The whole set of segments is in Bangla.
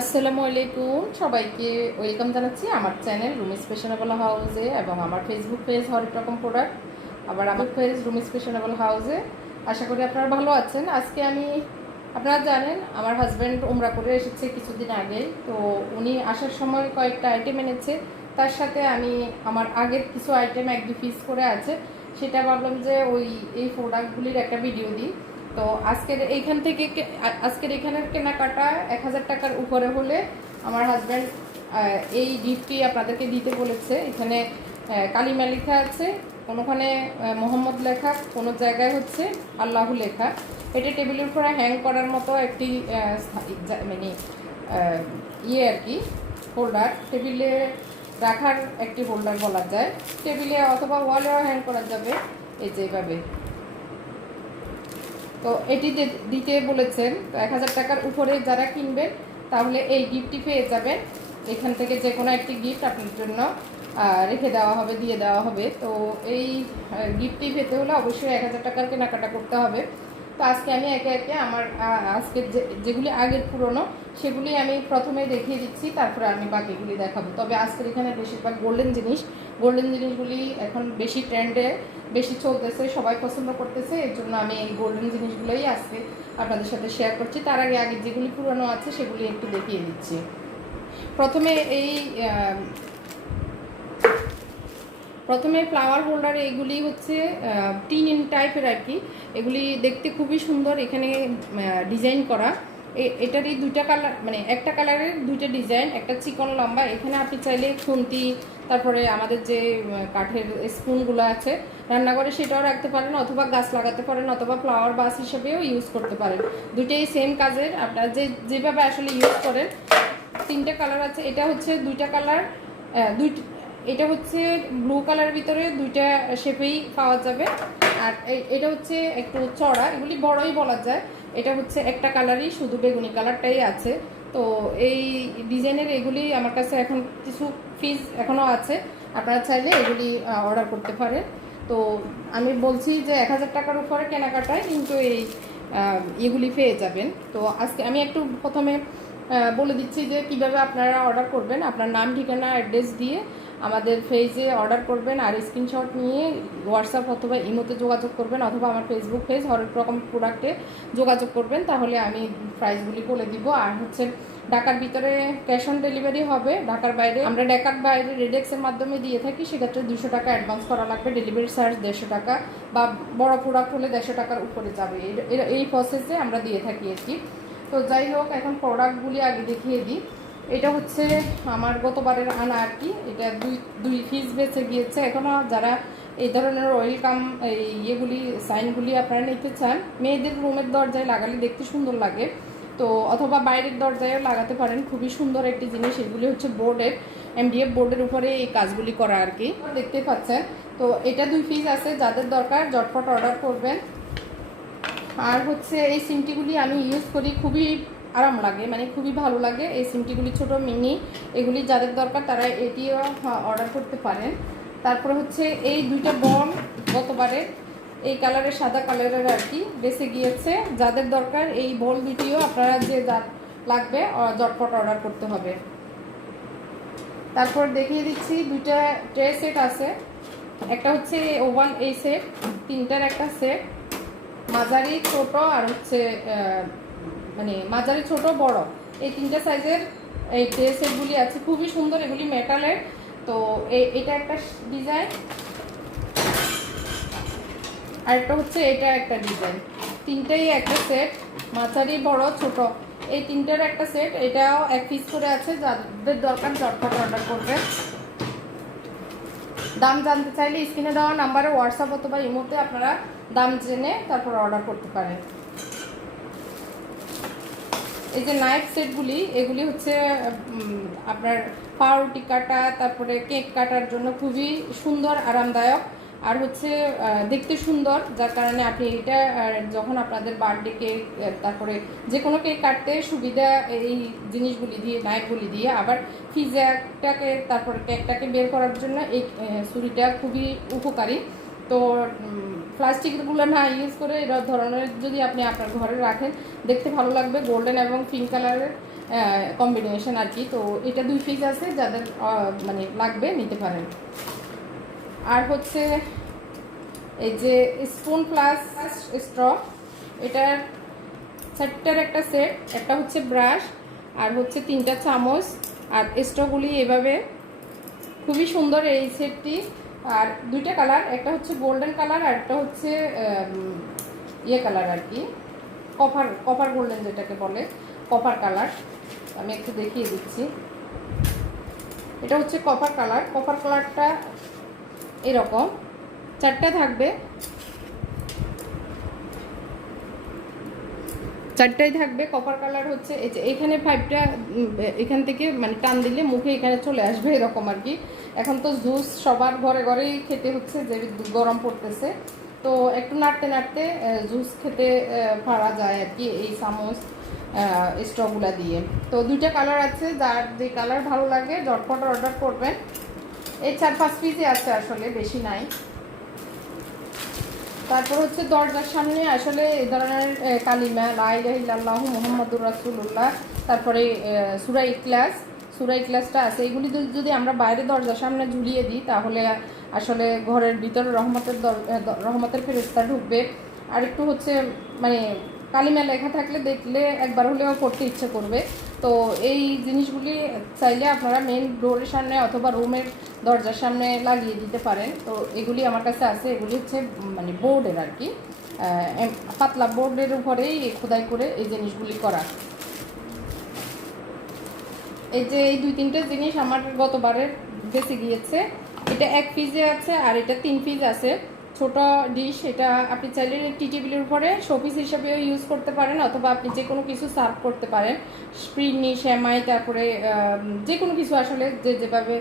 আসসালামু আলাইকুম। সবাইকে ওয়েলকাম জানাচ্ছি আমার চ্যানেল রুমিস ফ্যাশনেবল হাউসে এবং আমার ফেসবুক পেজ হরেক রকম প্রোডাক্ট আবার আমার পেজ রুমিস ফ্যাশনেবল হাউসে। আশা করি আপনারা ভালো আছেন। আজকে আমি, আপনারা জানেন, আমার হাজব্যান্ড উমরা করে এসেছে কিছুদিন আগে। তো উনি আসার সময় কয়েকটা আইটেম এনেছে। তার সাথে আমি আমার আগের কিছু আইটেম এক দু পিস করে আছে। সেটা ভাবলাম যে ওই এই প্রোডাক্টগুলির একটা ভিডিও দিই। তো আজকের এইখান থেকে আজকের এখানের কেনাকাটা এক হাজার টাকার উপরে হলে আমার হাজব্যান্ড এই গিফটটি আপনাদেরকে দিতে বলেছে। এখানে কালিমা লেখা আছে, কোনোখানে মোহাম্মদ লেখা, কোনো জায়গায় হচ্ছে আল্লাহ লেখা। এটা টেবিলের উপরে হ্যাং করার মতো একটি মানে ইয়ে আর কি হোল্ডার টেবিলে রাখার একটি হোল্ডার বলা যায়। টেবিলে অথবা ওয়ালেও হ্যাং করা যাবে। এই যে এইভাবে তো এটি দিতে বলেছেন, তো এক হাজার টাকার উপরে যারা কিনবেন তাহলে এই গিফটটি পেয়ে যাবেন। এখান থেকে যে কোনো একটি গিফট আপনার জন্য রেখে দেওয়া হবে, দিয়ে দেওয়া হবে। তো এই গিফটটি পেতে হলে অবশ্যই এক হাজার টাকার কেনাকাটা করতে হবে। তো আজকে আমি একে একে আমার যে- যেগুলি আগের পুরনো, সেগুলি আমি প্রথমে দেখিয়ে দিচ্ছি, তারপরে আমি বাকিগুলি দেখাবো। তবে আজকের এখানে বেশিরভাগ গোল্ডেন জিনিস গোল্ডেন জিনিসগুলি এখন বেশি ট্রেন্ডে বেশি চলতেছে, সবাই পছন্দ করতেছে, এর জন্য আমি এই গোল্ডেন জিনিসগুলোই আজকে আপনাদের সাথে শেয়ার করছি। তার আগে আগে যেগুলি পুরনো আছে, সেগুলি একটু দেখিয়ে দিচ্ছি। প্রথমে এই প্রথমে ফ্লাওয়ার হোল্ডার এগুলি হচ্ছে টিন ইন টাইপের আর কি এগুলি দেখতে খুবই সুন্দর, এখানে ডিজাইন করা। এ- এটারই দুইটা কালার মানে একটা কালারের দুইটা ডিজাইন একটা চিকন লম্বা। এখানে আপনি চাইলে খুন্তি, তারপরে আমাদের যে কাঠের স্পুনগুলো আছে, রান্নাঘরে সেটাও রাখতে পারেন, অথবা গাছ লাগাতে পারেন, অথবা ফ্লাওয়ার বাস হিসেবেও ইউজ করতে পারেন। দুইটাই সেম কাজের। আপনারা যে, যেভাবে আসলে ইউজ করেন, তিনটে কালার আছে। এটা হচ্ছে দুইটা কালার দুই এটা হচ্ছে ব্লু কালারের ভিতরে দুইটা শেপেই পাওয়া যাবে। আর এটা হচ্ছে একটু চড়া, এগুলি বড়ই বলা যায়। এটা হচ্ছে একটা কালারই শুধু বেগুনি কালারটাই আছে। তো এই ডিজাইনের এগুলি আমার কাছে এখন কিছু ফিজ এখনও আছে। আপনারা চাইলে এগুলি অর্ডার করতে পারেন। তো আমি বলছি যে এক হাজার টাকার উপরে কেনাকাটায় কিন্তু এই এগুলি পেয়ে যাবেন। তো আজকে আমি একটু প্রথমে বলে দিচ্ছি যে কীভাবে আপনারা অর্ডার করবেন। আপনার নাম, ঠিকানা অ্যাড্রেস দিয়ে আমাদের ফেজে অর্ডার করবেন আর স্ক্রিনশট নিয়ে হোয়াটসঅ্যাপ অথবা ইমোতে যোগাযোগ করবেন অথবা আমার ফেসবুক পেজ হরেক রকম প্রোডাক্টে যোগাযোগ করবেন, তাহলে আমি প্রাইসগুলি বলে দিব। আর হচ্ছে ঢাকার ভিতরে ক্যাশ অন ডেলিভারি হবে, ঢাকার বাইরে আমরা ঢাকার বাইরে রেডেক্সের মাধ্যমে দিয়ে থাকি, সেক্ষেত্রে দুশো টাকা অ্যাডভান্স করা লাগবে ডেলিভারি চার্জ দেড়শো টাকা বা বড় প্রোডাক্ট হলে দেড়শো টাকার উপরে যাবে। এই- প্রসেসে আমরা দিয়ে থাকি আর কি। তো যাই হোক, এখন প্রোডাক্টগুলি আগে দেখিয়ে দিই। এটা হচ্ছে আমার গতবারের আনা আর কি। এটা দুই দুই পিস বেঁচে গিয়েছে। এখনও যারা এই ধরনের ওয়েলকাম এই ইয়েগুলি সাইনগুলি আপনারা নিতে চান, মেয়েদের রুমের দরজায় লাগালে দেখতে সুন্দর লাগে। তো অথবা বাইরের দরজায়ও লাগাতে পারেন। খুবই সুন্দর একটি জিনিস। এগুলি হচ্ছে বোর্ডের এমডিএফ বোর্ডের উপরে এই কাজগুলি করা আর কি। দেখতে পাচ্ছেন? তো এটা দুই পিস আছে। যাদের দরকার জটপট অর্ডার করবেন। আর হচ্ছে এই সিমটিগুলি আমি ইউজ করি। খুবই আরাম লাগে মানে খুবই ভালো লাগে। এই সিমটিগুলি ছোট, মিনি, এগুলি যাদের দরকার তারা এটিও অর্ডার করতে পারেন। তারপরে হচ্ছে এই দুইটা বন গতবারে এই কালারের সাদা কালারের আর কি বেঁচে গিয়েছে। যাদের দরকার এই বল দুটিও আপনারা যে যার লাগবে জটপট অর্ডার করতে হবে। তারপর দেখিয়ে দিচ্ছি দুইটা ট্রে সেট আছে। একটা হচ্ছে ওভান এই সেট তিনটার একটা সেট মাঝারি, ছোট আর হচ্ছে মানে মাঝারি, ছোট, বড়, এই তিনটা সাইজের এই ট্রে সেটগুলি আছে। খুবই সুন্দর, এগুলি মেটালের। তো এটা একটা ডিজাইন। আর একটা হচ্ছে এটা একটা ডিজাইন। তিনটেই একটা সেট, মাঝারি, বড়, ছোট। এই তিনটার একটা সেট, এটাও এক পিস করে আছে, যাদের দরকার চটপট অর্ডার করবেন দাম জানতে চাইলে স্ক্রিনে দেওয়া নাম্বারে হোয়াটসঅ্যাপ অথবা ইমোতে আপনারা দাম জেনে তারপর অর্ডার করতে পারেন। এই যে নাইফ সেটগুলি এগুলি হচ্ছে আপনার পাউরুটি কাটা, তারপরে কেক কাটার জন্য খুবই সুন্দর, আরামদায়ক, আর হচ্ছে দেখতে সুন্দর, যার কারণে আপনি এটা যখন আপনাদের বার্থডে কেক তারপরে যে কোনো কেক কাটতে সুবিধা, এই জিনিসগুলি দিয়ে নাইফগুলি দিয়ে, আবার পিজাটাকে তারপরে কেকটাকে বের করার জন্য এই ছুরিটা খুবই উপকারী। তো প্লাস্টিকগুলো না ইউজ করে এর ধরনের যদি আপনি আপনার ঘরে রাখেন, দেখতে ভালো লাগবে গোল্ডেন এবং পিঙ্ক কালারের কম্বিনেশন আর কি। তো এটা দুই পিস আছে, যাদের মানে লাগবে নিতে পারেন। আর হচ্ছে এই যে স্পুন প্লাস স্ট্র এটার চারটার একটা সেট একটা হচ্ছে ব্রাশ আর হচ্ছে তিনটা চামচ। আর স্ট্রগুলি এভাবে খুবই সুন্দর এই সেটটি আর দুইটা কালার, একটা হচ্ছে গোল্ডেন কালার আর একটা হচ্ছে ইয়ে কালার আর কি, কপার কপার গোল্ডেন যেটাকে বলে, কপার কালার। আমি একটু দেখিয়ে দিচ্ছি। এটা হচ্ছে কপার কালার। কপার কালারটা এরকম। চারটা থাকবে। চারটাই থাকবে। কপার কালার হচ্ছে এখানে পাইপটা এখান থেকে মানে টান দিলে মুখে এখানে চলে আসবে এরকম আর কি। এখন তো জুস সবার ঘরে ঘরেই খেতে হচ্ছে, যে গরম পড়তেছে। তো একটু নাড়তে নাড়তে জুস খেতে পারা যায় আর কি এই চামচ স্ট্রগুলা দিয়ে। তো দুইটা কালার আছে, যার যে কালার ভালো লাগে, ঝটপট অর্ডার করবেন। এই চার পাঁচ পিসই আছে আসলে, বেশি নাই। তারপর হচ্ছে দরজার সামনে, আসলে এই ধরনের কালিমা লাইলাহ মোহাম্মদুর রাসুল্লাহ তারপরে সুরাই ক্লাস সুরাই ক্লাসটা আছে, এগুলি যদি- আমরা বাইরে দরজার সামনে ঝুলিয়ে দিই, তাহলে আসলে ঘরের ভিতরে রহমতের রহমতের ফেরস্তা ঢুকবে। আর একটু হচ্ছে মানে কালিমা লেখা থাকলে দেখলে একবার হলেও পড়তে ইচ্ছে করবে। তো এই জিনিসগুলি চাইলে আপনারা মেন ডোরের সামনে অথবা রুমের দরজার সামনে লাগিয়ে দিতে পারেন। তো এগুলি আমার কাছে আছে, এগুলি হচ্ছে মানে বোর্ডের আর কি। পাতলা বোর্ডের উপরেই খোদাই করে এই জিনিসগুলি করা। এই যে এই দুই তিনটে জিনিস আমার গতবারের বেঁচে গিয়েছে। এটা এক পিসে আছে আর এটা তিন পিস আছে। ছোট ডিশ এটা আপনি চাইলে টি টেবিলের উপরে শোপিস হিসাবেও ইউজ করতে পারেন অথবা আপনি যে কোনো কিছু সার্ভ করতে পারেন। স্প্রিনি শ্যামাই তারপরে যে কোনো কিছু আসলে যে যেভাবে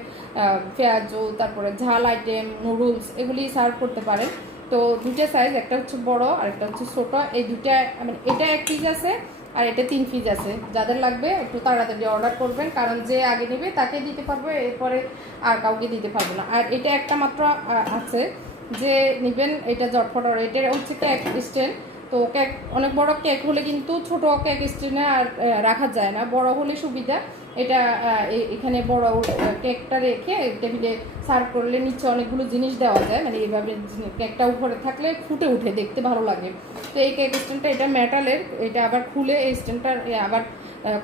পেঁয়াজু, তারপরে ঝাল আইটেম নুডলস এগুলি সার্ভ করতে পারেন। তো দুইটা সাইজ একটা হচ্ছে বড় আর একটা হচ্ছে ছোট। এই দুইটা মানে এটা এক পিস আছে আর এটা তিন পিস আছে। যাদের লাগবে একটু তাড়াতাড়ি অর্ডার করবেন, কারণ যে আগে নেবে তাকে দিতে পারবে, এরপরে আর কাউকে দিতে পারব না। আর এটা একটা মাত্র আছে যে নেবেন, এটা জটফট এটা হচ্ছে এক স্ট্যান্ড তো কেক, অনেক বড় কেক হলে কিন্তু ছোট কেক স্ট্যান্ডে আর রাখা যায় না। বড় হলে সুবিধা। এটা এখানে বড় কেকটা রেখে টেবিলে সার্ভ করলে নিচে অনেকগুলো জিনিস দেওয়া যায়। মানে এইভাবে কেকটা উপরে থাকলে ফুটে উঠে দেখতে ভালো লাগে। তো এই কেক স্ট্যান্ডটা এটা মেটালের, এটা আবার খুলে এই স্ট্যান্ডটা আবার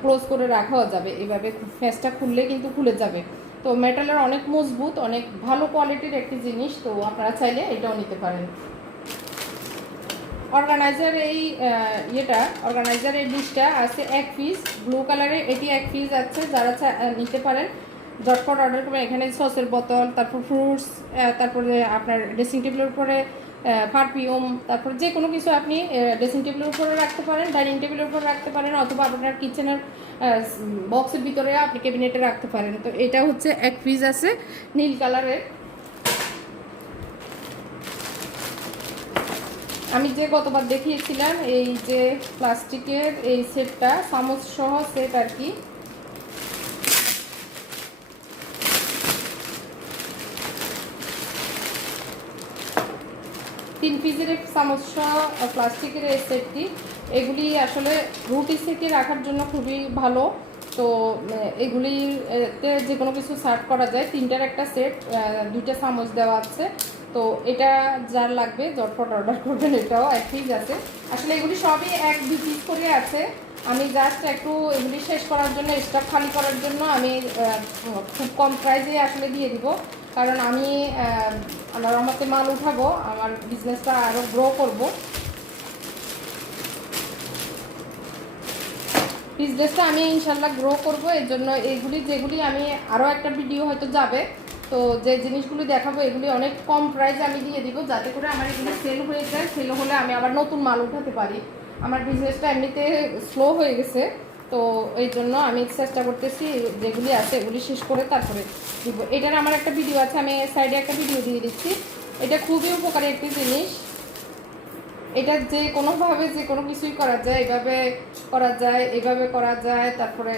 ক্লোজ করে রাখাও যাবে। এভাবে ফ্যাসটা খুললে কিন্তু খুলে যাবে। তো মেটালের অনেক মজবুত, অনেক ভালো কোয়ালিটির একটি জিনিস। তো আপনারা চাইলে এটাও নিতে পারেন। অর্গানাইজার এই ইয়েটা অর্গানাইজার এই ডিশটা আছে এক পিস ব্লু কালারের এটি এক পিস আছে, যারা নিতে পারেন। ঝটপট অর্ডার করবেন। এখানে সসের বোতল, তারপর ফ্রুটস তারপরে আপনার ড্রেসিং টেবিলের উপরে পারফিউম তারপর যে কোনো কিছু আপনি ড্রেসিং টেবিলের উপরে রাখতে পারেন ডাইনিং টেবিলের উপরে রাখতে পারেন, অথবা আপনার কিচেনের বক্সের ভিতরে আপনি ক্যাবিনেটে রাখতে পারেন। তো এটা হচ্ছে এক পিস আছে, নীল কালারের আমি যে গতবার দেখিয়েছিলাম এই যে প্লাস্টিকের এই সেটটা, চামচ সহ সেট আর কি। তিন পিসের চামচ সহ প্লাস্টিকের এই সেটটি, এগুলি আসলে রুটি সেকে রাখার জন্য খুবই ভালো। তো এগুলিতে যে কোনো কিছু সার্ভ করা যায়। তিনটার একটা সেট দুইটা চামচ দেওয়া আছে। তো এটা যার লাগবে, জটপট অর্ডার করবেন এটাও এক পিস আছে আসলে এগুলি সবই এক দুই পিস করে আছে। আমি জাস্ট একটু এগুলি শেষ করার জন্য স্টক খালি করার জন্য আমি খুব কম প্রাইসে আসলে দিয়ে দিব। কারণ আমি আমার আমাকে মাল উঠাবো, আমার বিজনেসটা আরও গ্রো করব। বিজনেসটা আমি ইনশাল্লাহ গ্রো করব। এর জন্য এইগুলি যেগুলি আমি আরও একটা ভিডিও হয়তো যাবে তো যে জিনিসগুলি দেখাবো, এগুলি অনেক কম প্রাইসে আমি দিয়ে দিব, যাতে করে আমার এগুলো সেল হয়ে যায়। সেল হলে আমি আবার নতুন মাল উঠাতে পারি। আমার বিজনেসটা এমনিতে স্লো হয়ে গেছে, তো এই জন্য আমি চেষ্টা করতেছি যেগুলি আছে এগুলি শেষ করে তারপরে দিব। এটার আমার একটা ভিডিও আছে, আমি সাইডে একটা ভিডিও দিয়ে দিচ্ছি। এটা খুবই উপকারী একটি জিনিস। এটা যে কোনোভাবে যে কোনো কিছুই করা যায়, এভাবে করা যায়, এভাবে করা যায়, তারপরে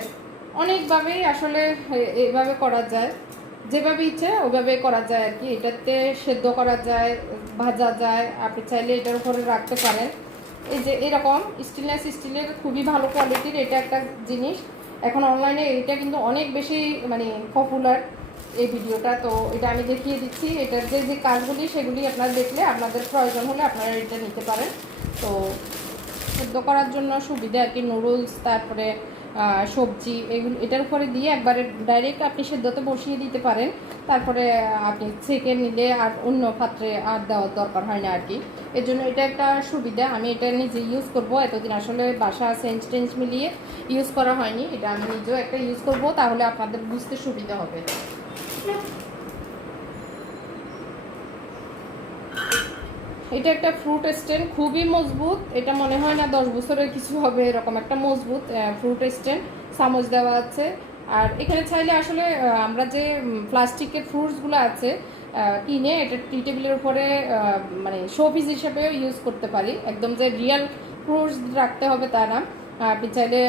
অনেকভাবেই আসলে এভাবে করা যায়। যেভাবে ইচ্ছে ওইভাবে করা যায় আর কি। এটাতে সেদ্ধ করা যায়, ভাজা যায়। আপনি চাইলে এটার উপরে রাখতে পারেন। এই যে এরকম স্টিলনেস স্টিলের খুবই ভালো কোয়ালিটির এটা একটা জিনিস। এখন অনলাইনে এটা কিন্তু অনেক বেশি মানে পপুলার এই ভিডিওটা। তো এটা আমি দেখিয়ে দিচ্ছি। এটার যে যে কাজগুলি, সেগুলি আপনারা দেখলে আপনাদের প্রয়োজন হলে আপনারা এটা নিতে পারেন। তো সেদ্ধ করার জন্য সুবিধা আর কি নুডলস তারপরে সবজি, এগুলো, এটার উপরে দিয়ে একবারে ডাইরেক্ট আপনি সেদ্ধতে বসিয়ে দিতে পারেন। তারপরে আপনি ছেঁকে নিলে আর অন্য পাত্রে আর দেওয়ার দরকার হয় না আর কি এর জন্য এটা একটা সুবিধা, আমি এটা নিজে ইউজ করব। এতদিন আসলে বাসা সেন্স টেন্স মিলিয়ে ইউজ করা হয়নি, এটা আমি নিজেও একটা ইউজ করব, তাহলে আপনাদের বুঝতে সুবিধা হবে। এটা একটা ফ্রুট স্ট্যান্ড খুবই মজবুত। এটা মনে হয় না দশ বছরের কিছু হবে, এরকম একটা মজবুত ফ্রুট স্ট্যান্ড চামচ দেওয়া আছে। আর এখানে চাইলে আসলে আমরা যে প্লাস্টিকের ফ্রুটসগুলো আছে কিনে এটা টি টেবিলের উপরে মানে শোপিস হিসেবেও ইউজ করতে পারি। একদম যে রিয়েল ফ্রুটস রাখতে হবে তা না। আপনি চাইলে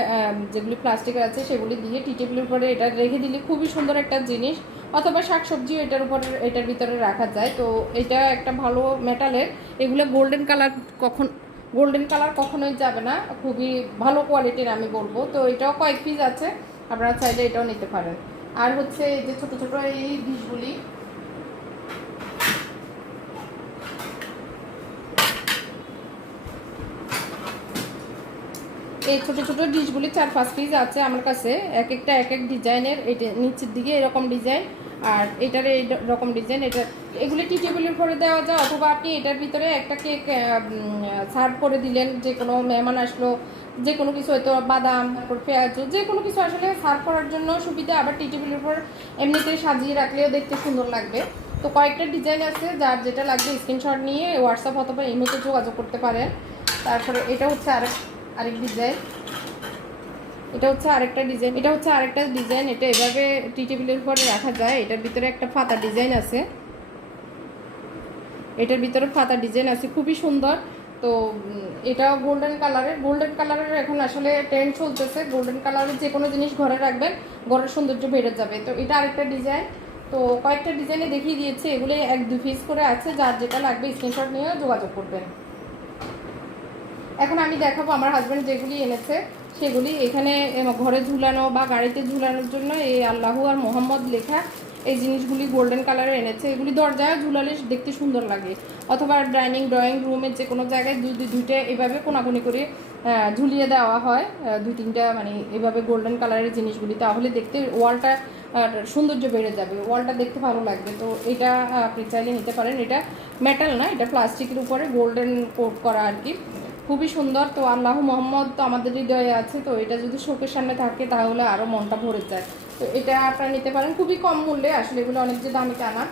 যেগুলি প্লাস্টিকের আছে, সেগুলি দিয়ে টি টেবিলের উপরে এটা রেখে দিলে খুবই সুন্দর একটা জিনিস। অথবা শাকসবজিও এটার উপরে, এটার ভিতরে রাখা যায়। তো এটা একটা ভালো মেটালের এগুলো গোল্ডেন কালার কখন গোল্ডেন কালার কখনোই যাবে না। খুবই ভালো কোয়ালিটির আমি বলব। তো এটাও কয়েক পিস আছে। আপনারা চাইলে এটাও নিতে পারেন। আর হচ্ছে এই যে ছোট ছোট এই ডিশগুলি এই ছোট ছোট ডিশগুলি চার পাঁচ পিস আছে আমার কাছে। এক একটা, এক এক ডিজাইনের। এটা নিচের দিকে এরকম ডিজাইন, আর এটার এই রকম ডিজাইন। এটা, এগুলি টি টেবিলের উপরে দেওয়া যায়, অথবা আপনি এটার ভিতরে একটা কেক সার্ভ করে দিলেন, যে কোনো মেহমান আসলো, যে কোনো কিছু হয়তো বাদাম, তারপর পেঁয়াজ, যে কোনো কিছু আসলে সার্ভ করার জন্য সুবিধা, আবার টি টেবিলের উপর এমনিতে সাজিয়ে রাখলেও দেখতে সুন্দর লাগবে। তো কয়েকটা ডিজাইন আছে, যার যেটা লাগবে স্ক্রিনশট নিয়ে হোয়াটসঅ্যাপ অথবা ইমেতে যোগাযোগ করতে পারেন। তারপরে এটা হচ্ছে আরেক আরেক ডিজাইন এটা হচ্ছে আরেকটা ডিজাইন এটা হচ্ছে আরেকটা ডিজাইন এটা এভাবে টি টেবিলের উপরে রাখা যায়। এটার ভিতরে একটা ফাতা ডিজাইন আছে। এটার ভিতরে ফাতা ডিজাইন আছে। খুবই সুন্দর। তো এটা গোল্ডেন কালারের গোল্ডেন কালারের এখন আসলে ট্রেন্ড চলতেছে। গোল্ডেন কালারের যে কোনো জিনিস ঘরে রাখবেন, ঘরের সৌন্দর্য বেড়ে যাবে। তো, এটা আরেকটা ডিজাইন তো, কয়েকটা ডিজাইনে দেখিয়ে দিয়েছে। এগুলো এক দু পিস করে আছে। যার যেটা লাগবে স্ক্রিনশট নিয়ে যোগাযোগ করবেন। এখন আমি দেখাবো আমার হাজব্যান্ড যেগুলি এনেছে, সেগুলি এখানে ঘরে ঝুলানো বা গাড়িতে ঝুলানোর জন্য এই আল্লাহু আর মোহাম্মদ লেখা এই জিনিসগুলি গোল্ডেন কালারে এনেছে। এগুলি দরজায় ঝুলালে দেখতে সুন্দর লাগে। অথবা ডাইনিং ড্রয়িং রুমের যে কোনো জায়গায় দুই, দুই- দুইটা এভাবে কোনাকুনি করে ঝুলিয়ে দেওয়া হয় দুই, তিনটা মানে এভাবে গোল্ডেন কালারের জিনিসগুলি। তাহলে দেখতে ওয়ালটা সৌন্দর্য বেড়ে যাবে। ওয়ালটা দেখতে ভালো লাগবে। তো এটা আপনি চাইলে নিতে পারেন। এটা মেটাল না, এটা প্লাস্টিকের উপরে গোল্ডেন কোট করা আর কি। খুবই সুন্দর। তো আল্লাহ মোহাম্মদ তো আমাদের হৃদয়ে আছে তো এটা যদি শোকের সামনে থাকে তাহলে আরও মনটা ভরে যায়। তো এটা আপনারা নিতে পারেন খুবই কম মূল্যে আসলে এগুলো অনেক যে দামি টানা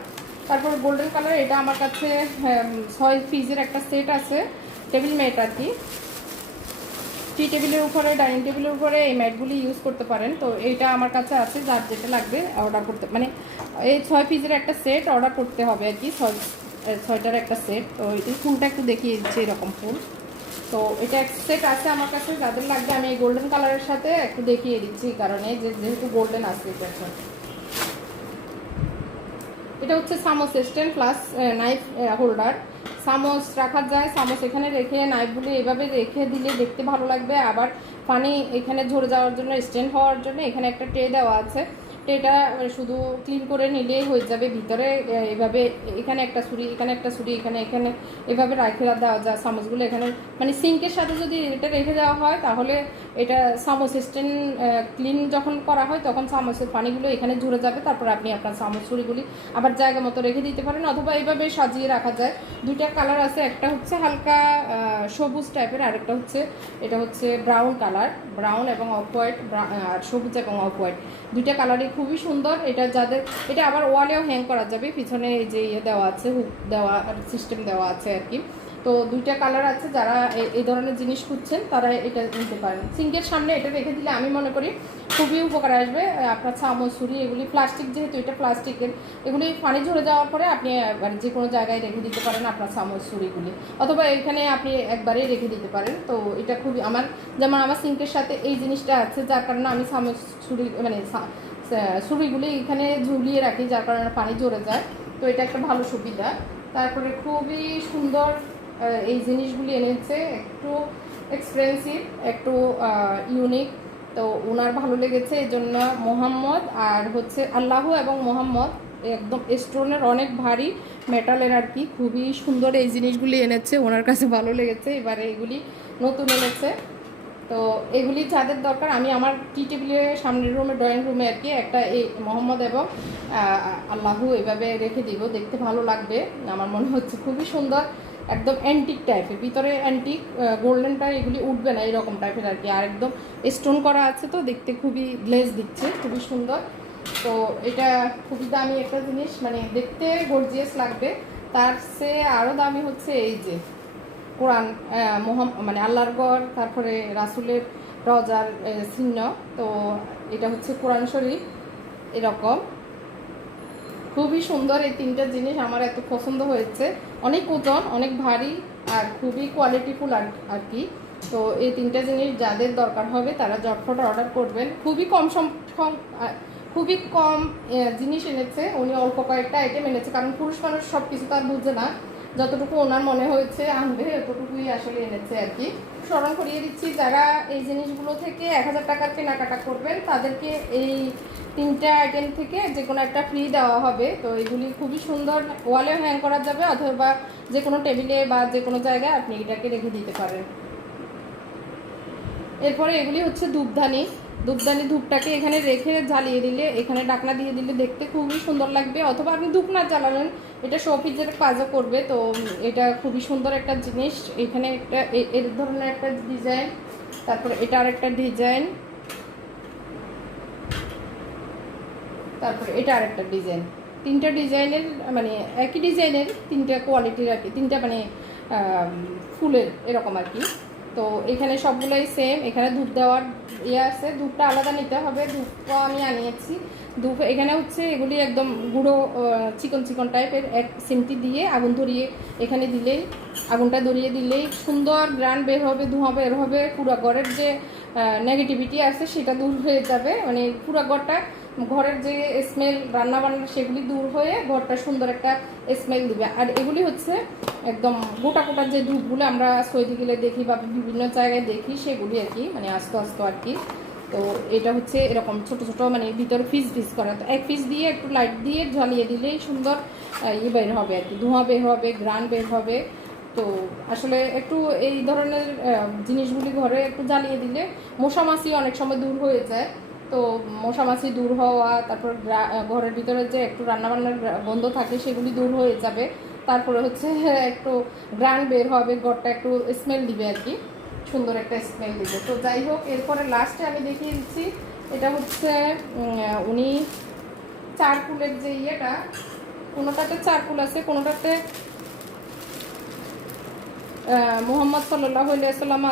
তারপর গোল্ডেন কালার এটা আমার কাছে হ্যাঁ, ছয় পিসের একটা সেট আছে টেবিল ম্যাট আর কি। টি টেবিলের উপরে ডাইনিং টেবিলের উপরে এই ম্যাটগুলি ইউজ করতে পারেন। তো এইটা আমার কাছে আছে যার যেটা লাগবে অর্ডার করতে মানে এই ছয় পিসের একটা সেট অর্ডার করতে হবে আর কি ছয় ছয়টার একটা সেট তো এই ফুলটা একটু দেখিয়ে দিচ্ছি এরকম ফুল। তো এটা এক সেট আছে আমার কাছে, যাদের লাগবে আমি এই গোল্ডেন কালারের সাথে একটু দেখিয়ে দিচ্ছি এই কারণে যে যেহেতু গোল্ডেন আছে এটা এটা হচ্ছে সামোস স্ট্যান্ড প্লাস নাইফ হোল্ডার সামোস রাখা যায় সামোস এখানে রেখে নাইফগুলি এভাবে রেখে দিলে দেখতে ভালো লাগবে। আবার পানি এখানে ঝরে যাওয়ার জন্য স্ট্যান্ড হওয়ার জন্য এখানে একটা ট্রে দেওয়া আছে। ট্রেটা শুধু ক্লিন করে নিলেই হয়ে যাবে। ভিতরে এভাবে, এখানে একটা ছুরি, এখানে একটা ছুরি, এখানে এখানে, এভাবে রাখে দেওয়া যায় চামচগুলো এখানে। মানে সিঙ্কের সাথে যদি এটা রেখে দেওয়া হয়, তাহলে এটা চামচ স্ট্যান্ড ক্লিন যখন করা হয়, তখন চামচের পানিগুলো এখানে ঝরে যাবে। তারপর আপনি আপনার চামচ ছুরিগুলি আবার জায়গা মতো রেখে দিতে পারেন অথবা এভাবে সাজিয়ে রাখা যায়। দুইটা কালার আছে, একটা হচ্ছে হালকা সবুজ টাইপের আরেকটা হচ্ছে, এটা হচ্ছে ব্রাউন কালার ব্রাউন এবং অফ হোয়াইট আর সবুজ এবং অফ হোয়াইট দুইটা কালারই খুবই সুন্দর। এটা যাদের, এটা আবার ওয়ালেও হ্যাং করা যাবে। পিছনে এই যে ইয়ে দেওয়া আছে হুক দেওয়া সিস্টেম দেওয়া আছে আর কি। তো দুইটা কালার আছে, যারা এই ধরনের জিনিস খুঁজছেন, তারা এটা নিতে পারেন। সিঙ্কের সামনে এটা রেখে দিলে আমি মনে করি খুবই উপকার আসবে। আপনার চামচ, ছুরি, এগুলি প্লাস্টিক যেহেতু এটা প্লাস্টিকের এগুলি পানি ঝরে যাওয়ার পরে আপনি মানে যে কোনো জায়গায় রেখে দিতে পারেন আপনার চামচ, ছুরিগুলি। অথবা এখানে আপনি একবারেই রেখে দিতে পারেন। তো এটা খুবই আমার, যেমন আমার সিঙ্কের সাথে এই জিনিসটা আছে, যার কারণে আমি চামচ, ছুরি মানে চা- এখানে ঝুলিয়ে রাখি, যার কারণে পানি ঝরে যায়। তো এটা একটা ভালো সুবিধা। তারপরে খুবই সুন্দর এই জিনিসগুলি এনেছে। একটু এক্সপেন্সিভ একটু ইউনিক তো ওনার ভালো লেগেছে, এই জন্য মোহাম্মদ আর হচ্ছে আল্লাহ এবং মোহাম্মদ, একদম স্টোনের অনেক ভারী মেটালের আর কি। খুবই সুন্দর এই জিনিসগুলি এনেছে ওনার কাছে ভালো লেগেছে। এবারে এগুলি নতুন এনেছে। তো এগুলি যাদের দরকার, আমি আমার টি টেবিলের সামনের রুমে, ড্রয়িং রুমে আর কি একটা এই মোহাম্মদ এবং আল্লাহু এভাবে রেখে দিব, দেখতে ভালো লাগবে। আমার মনে হচ্ছে খুবই সুন্দর, একদম অ্যান্টিক টাইপের ভিতরে অ্যান্টিক গোল্ডেনটা এগুলি উঠবে না, এরকম টাইপের আর কি। আর একদম স্টোন করা আছে তো, দেখতে খুবই গ্লেজ দিচ্ছে, খুবই সুন্দর। তো এটা খুবই দামি একটা জিনিস মানে দেখতে গর্জিয়াস লাগবে। তার সে আরও দামি হচ্ছে এই যে কোরআন মানে আল্লাহর গড় তারপরে রাসুলের রজার চিহ্ন। তো এটা হচ্ছে কোরআন শরীফ এরকম। খুবই সুন্দর এই তিনটা জিনিস আমার এত পছন্দ হয়েছে। অনেক ওজন অনেক ভারী আর খুবই কোয়ালিটিফুল আর আর কি। তো এই তিনটা জিনিস যাদের দরকার হবে তারা জটফট অর্ডার করবেন। খুবই কম আহ, খুবই কম জিনিস এনেছে। উনি অল্প কয়েকটা আইটেম এনেছে কারণ পুরুষ মানুষ সব কিছু তার বুঝে না। যতটুকু ওনার মনে হয়েছে, আনবে, এতটুকুই আসলে এনেছে আর কি। স্মরণ করিয়ে দিচ্ছি, যারা এই জিনিসগুলো থেকে এক হাজার টাকার কেনাকাটা করবেন, তাদেরকে এই তিনটা আইটেম থেকে যে কোনো একটা ফ্রি দেওয়া হবে। তো এগুলি খুবই সুন্দর ওয়ালে হ্যাং করা যাবে, অথবা যে কোনো টেবিলে বা যে কোনো জায়গায় আপনি এটাকে রেখে দিতে পারেন। এরপরে এগুলি হচ্ছে ধূপদানি ধূপদানি ধূপটাকে এখানে রেখে জ্বালিয়ে দিলে, এখানে ডাকনা দিয়ে দিলে দেখতে খুবই সুন্দর লাগবে, অথবা আপনি ধূপ না জ্বালালেন এটা শোপিজের কাজও করবে, তো এটা খুবই সুন্দর একটা জিনিস। এখানে একটা এর ধরনের একটা ডিজাইন তারপরে এটা আর একটা ডিজাইন তারপরে এটা আর একটা ডিজাইন তিনটা ডিজাইনের মানে একই ডিজাইনের তিনটা কোয়ালিটির আর কি, তিনটা মানে ফুলের এরকম আর কি। তো এখানে সবগুলোই সেম এখানে ধূপ দেওয়ার ইয়ে আছে। ধূপটা আলাদা নিতে হবে। ধূপটা আমি আনিয়েছি। ধূপ এখানে হচ্ছে এগুলি একদম গুঁড়ো চিকন চিকন টাইপের এক সিমটি দিয়ে আগুন ধরিয়ে এখানে দিলেই, আগুনটা ধরিয়ে দিলেই সুন্দর গ্রান বের হবে, ধোঁয়া বের হবে। পুরো ঘরের যে নেগেটিভিটি আছে সেটা দূর হয়ে যাবে। মানে পুরো ঘরটা ঘরের যে স্মেল রান্না বান্না সেগুলি দূর হয়ে ঘরটা সুন্দর একটা স্মেল দিবে। আর এগুলি হচ্ছে একদম গোটা গোটা যে ধূপগুলো আমরা সৈদি গেলে দেখি বা বিভিন্ন জায়গায় দেখি, সেগুলি আর কি মানে আস্তে আস্তে আর কি। তো এটা হচ্ছে এরকম ছোট ছোট মানে ভিতরে ফিস ফিস করা। তো এক পিস দিয়ে একটু লাইট দিয়ে জ্বালিয়ে দিলেই সুন্দর ইয়ে বের হবে আর কি, ধোঁয়া বের হবে গ্রান বের হবে। তো আসলে একটু এই ধরনের জিনিসগুলি ঘরে একটু জ্বালিয়ে দিলে মশা মাছি অনেক সময় দূর হয়ে যায়। তো মশা মাছি দূর হওয়া, তারপর ঘরের ভিতরে যে একটু রান্নাবান্নার গন্ধ থাকে সেগুলি দূর হয়ে যাবে। তারপরে হচ্ছে একটু গ্রান বের হবে, ঘরটা একটু স্মেল দিবে আর কি। সুন্দর একটা স্মেল দিবে। তো যাই হোক, এরপরে লাস্টে আমি দেখিয়ে দিচ্ছি, এটা হচ্ছে উনি চারকুলের যে ইয়েটা, কোনোটাতে চারকুল আছে, কোনোটাতে মোহাম্মদ সাল্লাহ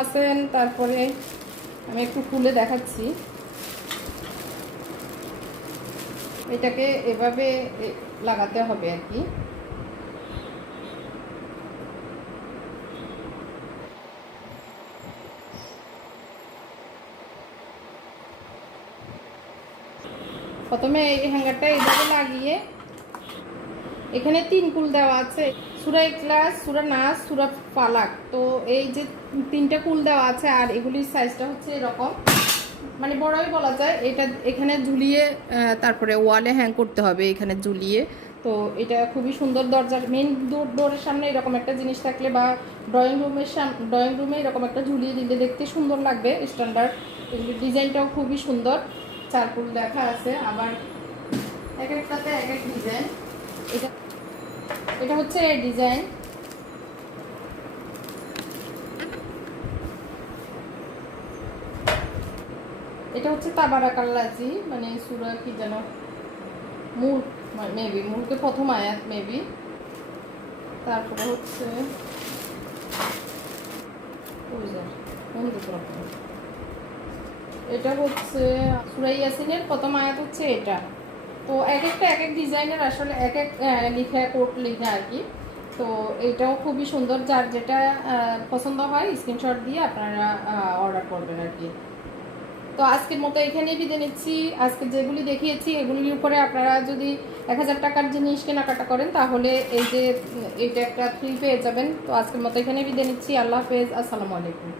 আছেন। তারপরে আমি একটু খুলে দেখাচ্ছি। এটাকে এভাবে লাগাতে হবে আর কি। প্রথমে এই হ্যাঙ্গারটা এইভাবে লাগিয়ে এখানে তিন কুল দেওয়া আছে, সুরা ক্লাস সুরা নাস, সুরা ফালাক। তো এই যে তিনটা কুল দেওয়া আছে আর এগুলির সাইজটা হচ্ছে এরকম। মানে বড়ই বলা যায়, এটা এখানে ঝুলিয়ে তারপরে ওয়ালে হ্যাং করতে হবে এখানে ঝুলিয়ে। তো এটা খুবই সুন্দর দরজার মেন ডোরের সামনে এরকম একটা জিনিস থাকলে বা ড্রয়িং রুমের সামনে ড্রয়িং রুমে এরকম একটা ঝুলিয়ে দিলে দেখতে সুন্দর লাগবে স্ট্যান্ডার্ড ডিজাইনটাও খুবই সুন্দর। চারকুল দেখা আছে, আবার এক একটাতে এক এক ডিজাইন এটা এটা হচ্ছে ডিজাইন এটা হচ্ছে তাবারা কাল্লাজি মানে সুরা কি যেন? মূল মেবি মূলকে প্রথম আয়াত মেবি তারপরে হচ্ছে এটা হচ্ছে সুরাই ইয়াসিনের প্রথম আয়াত হচ্ছে এটা। তো এক একটা এক এক ডিজাইনের আসলে এক এক লিখা কোট লিখা আর কি। তো এটাও খুবই সুন্দর। যার যেটা পছন্দ হয়, স্ক্রিনশট দিয়ে আপনারা অর্ডার করবেন আর কি। তো আজকের মতো এখানেই বিদে নিচ্ছি। আজকে যেগুলি দেখিয়েছি, এগুলির উপরে আপনারা যদি এক হাজার টাকার জিনিস কেনাকাটা করেন, তাহলে এই যে এইটা একটা ফ্রি পেয়ে যাবেন। তো আজকের মতো এখানেই বিদে নিচ্ছি। আল্লাহ হাফেজ। আসসালামু আলাইকুম।